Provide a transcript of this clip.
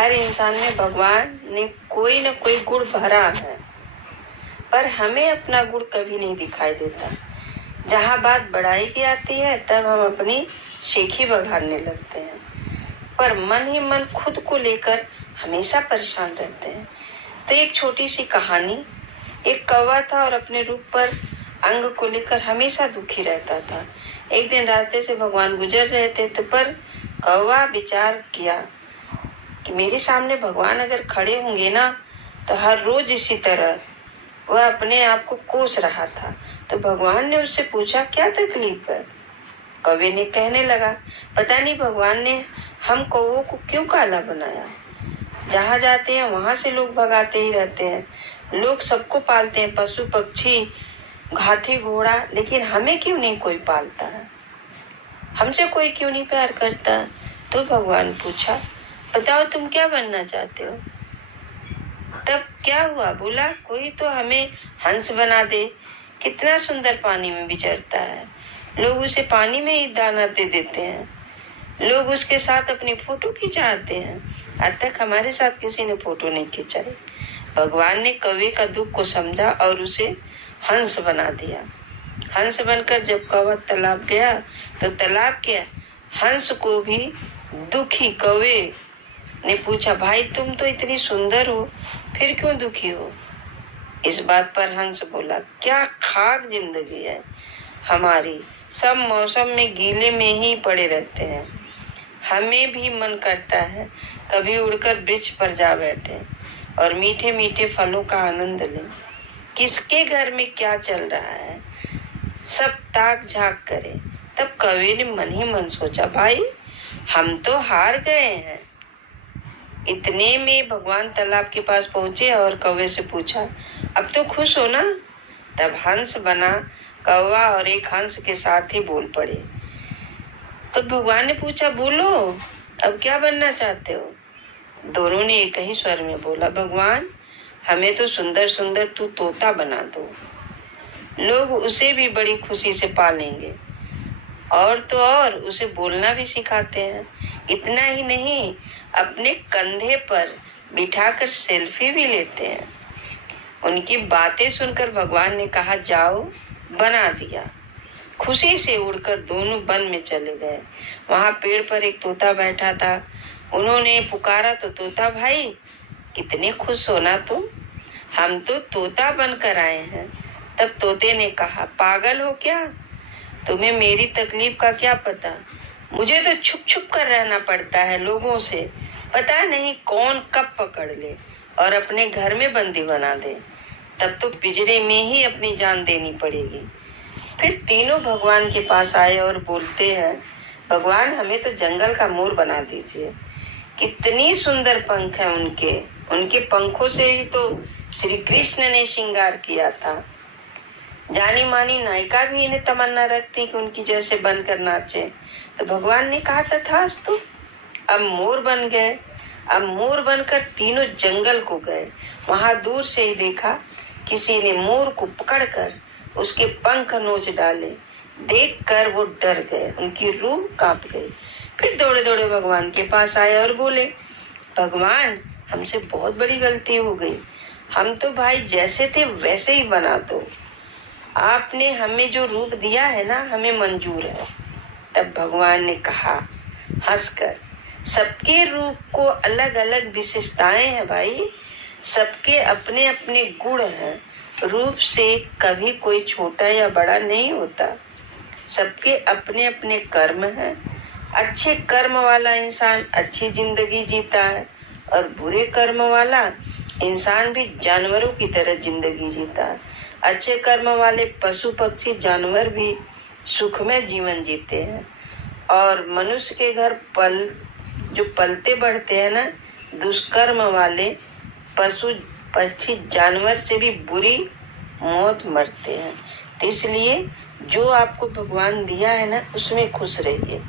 हर इंसान में भगवान ने कोई न कोई गुण भरा है, पर हमें अपना गुण कभी नहीं दिखाई देता। जहाँ बात बढ़ाई की आती है तब हम अपनी शेखी बघाड़ने लगते हैं, पर मन ही मन खुद को लेकर हमेशा परेशान रहते हैं। तो एक छोटी सी कहानी। एक कौवा था और अपने रूप पर अंग को लेकर हमेशा दुखी रहता था। एक दिन रास्ते से भगवान गुजर रहे थे, तो पर कौवा विचार किया कि मेरे सामने भगवान अगर खड़े होंगे ना, तो हर रोज इसी तरह वह अपने आप को कोस रहा था। तो भगवान ने उससे पूछा, क्या तकलीफ है? कौवे ने कहने लगा, पता नहीं भगवान ने हम कौवों को क्यों काला बनाया। जहाँ जाते हैं वहां से लोग भगाते ही रहते हैं। लोग सबको पालते हैं, पशु पक्षी हाथी घोड़ा, लेकिन हमें क्यों नहीं कोई पालता है, हमसे कोई क्यों नहीं प्यार करता। तो भगवान पूछा, बताओ तुम क्या बनना चाहते हो? तब क्या हुआ? बोला, कोई तो हमें हंस बना दे। कितना सुंदर पानी में विचरता है, लोग उसे पानी में ही दाना दे देते हैं, लोग उसके साथ अपनी फोटो खिंचाते हैं। आज तक हमारे साथ किसी ने फोटो नहीं खिंचाई। भगवान ने कौवे का दुख को समझा और उसे हंस बना दिया। हंस बनकर जब कौवा तालाब गया, तो तालाब के हंस को भी दुखी कौवे ने पूछा, भाई तुम तो इतनी सुंदर हो, फिर क्यों दुखी हो? इस बात पर हंस बोला, क्या खाक जिंदगी है हमारी, सब मौसम में गीले में ही पड़े रहते हैं। हमें भी मन करता है कभी उड़कर वृक्ष पर जा बैठे और मीठे मीठे फलों का आनंद लें। किसके घर में क्या चल रहा है, सब ताक झाक करे। तब कौवे ने मन ही मन सोचा, भाई हम तो हार गए हैं। इतने में भगवान तालाब के पास पहुंचे और कौवे से पूछा, अब तो खुश हो ना? तब हंस बना कौवा और एक हंस के साथ ही बोल पड़े। तो भगवान ने पूछा, बोलो अब क्या बनना चाहते हो? दोनों ने एक ही स्वर में बोला, भगवान हमें तो सुंदर सुंदर तू तोता बना दो, लोग उसे भी बड़ी खुशी से पालेंगे, और तो और उसे बोलना भी सिखाते हैं। इतना ही नहीं, अपने कंधे पर बिठाकर सेल्फी भी लेते हैं। उनकी बातें सुनकर भगवान ने कहा, जाओ, बना दिया। खुशी से उड़कर दोनों वन में चले गए। वहां पेड़ पर एक तोता बैठा था। उन्होंने पुकारा तो तोता भाई, कितने खुश हो ना तुम, हम तो तोता बनकर आए हैं। तब तोते ने कहा, पागल हो क्या, तुम्हें मेरी तकलीफ का क्या पता? मुझे तो छुप छुप कर रहना पड़ता है लोगों से, पता नहीं कौन कब पकड़ ले और अपने घर में बंदी बना दे, तब तो पिंजरे में ही अपनी जान देनी पड़ेगी। फिर तीनों भगवान के पास आए और बोलते हैं, भगवान हमें तो जंगल का मोर बना दीजिए। कितनी सुंदर पंख है उनके, उनके पंखों से ही तो श्री कृष्ण ने श्रृंगार किया था। जानी मानी नायिका भी इन्हें तमन्ना रखती कि उनकी जैसे बनकर नाचे। तो भगवान ने कहा, तथास्तु। अब मोर बन गए। अब मोर बनकर तीनों जंगल को गए। वहां दूर से ही देखा, किसी ने मोर को पकड़कर उसके पंख नोच डाले। देखकर वो डर गए, उनकी रूह कांप गई। फिर दौड़े दौड़े भगवान के पास आए और बोले, भगवान हमसे बहुत बड़ी गलती हो गई, हम तो भाई जैसे थे वैसे ही बना दो। आपने हमें जो रूप दिया है ना, हमें मंजूर है। तब भगवान ने कहा हंसकर, सबके रूप को अलग अलग विशेषताएं हैं भाई, सबके अपने अपने गुण हैं। रूप से कभी कोई छोटा या बड़ा नहीं होता, सबके अपने अपने कर्म हैं। अच्छे कर्म वाला इंसान अच्छी जिंदगी जीता है और बुरे कर्म वाला इंसान भी जानवरों की तरह जिंदगी जीता है। अच्छे कर्म वाले पशु पक्षी जानवर भी सुखमय जीवन जीते हैं, और मनुष्य के घर जो पलते बढ़ते हैं ना, दुष्कर्म वाले पशु पक्षी जानवर से भी बुरी मौत मरते हैं। तो इसलिए जो आपको भगवान दिया है ना, उसमें खुश रहिए।